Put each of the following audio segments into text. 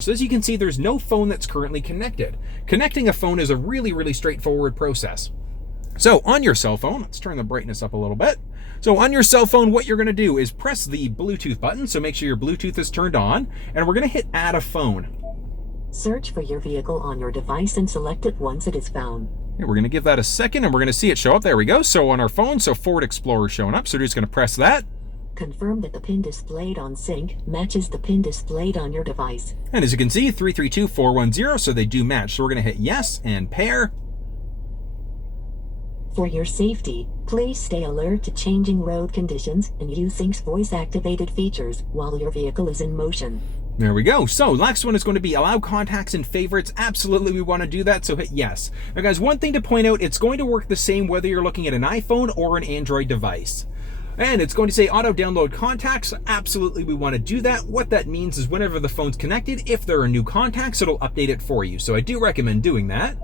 So as you can see, there's no phone that's currently connected. Connecting a phone is a really straightforward process. So on your cell phone, let's turn the brightness up a little bit. So on your cell phone, what you're going to do is press the Bluetooth button. So make sure your Bluetooth is turned on, and we're going to hit add a phone. Search for your vehicle on your device and select it once it is found. Okay, we're going to give that a second, and we're going to see it show up. There we go. So on our phone, so Ford Explorer showing up. So we're just going to press that. Confirm that the pin displayed on sync matches the pin displayed on your device. And as you can see, 332410, so they do match. So we're going to hit yes and pair. For your safety, please stay alert to changing road conditions and use Sync's voice-activated features while your vehicle is in motion. There we go. So next one is going to be allow contacts and favorites. Absolutely, we want to do that, so hit yes. Now guys, one thing to point out, it's going to work the same whether you're looking at an iPhone or an Android device. And it's going to say auto download contacts. Absolutely, we want to do that. What that means is whenever the phone's connected, if there are new contacts, it'll update it for you. So I do recommend doing that.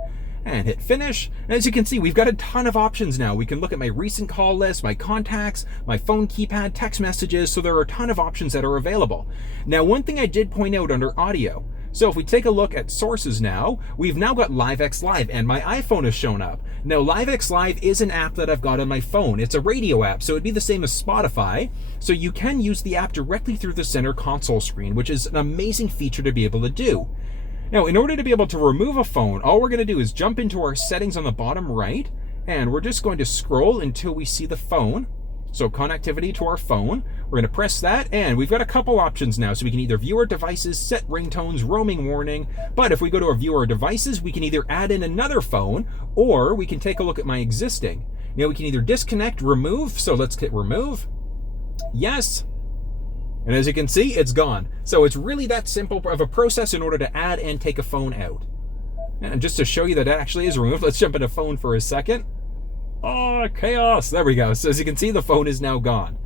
And hit finish. And as you can see, we've got a ton of options now. We can look at my recent call list, my contacts, my phone keypad, text messages. So there are a ton of options that are available. Now, one thing I did point out under audio. So if we take a look at sources now, we've now got LiveX Live, and my iPhone has shown up. Now, LiveX Live is an app that I've got on my phone. It's a radio app, so it'd be the same as Spotify. So you can use the app directly through the center console screen, which is an amazing feature to be able to do. Now, in order to be able to remove a phone, all we're going to do is jump into our settings on the bottom right, and we're just going to scroll until we see the phone. So connectivity to our phone, we're going to press that, and we've got a couple options now. So we can either view our devices, set ringtones, roaming warning, but if we go to our view our devices, we can either add in another phone, or we can take a look at my existing. Now we can either disconnect, remove, so let's hit remove, yes, and as you can see, it's gone. So it's really that simple of a process in order to add and take a phone out. And just to show you that it actually is removed, let's jump into phone for a second. Oh, chaos. There we go. So as you can see, the phone is now gone.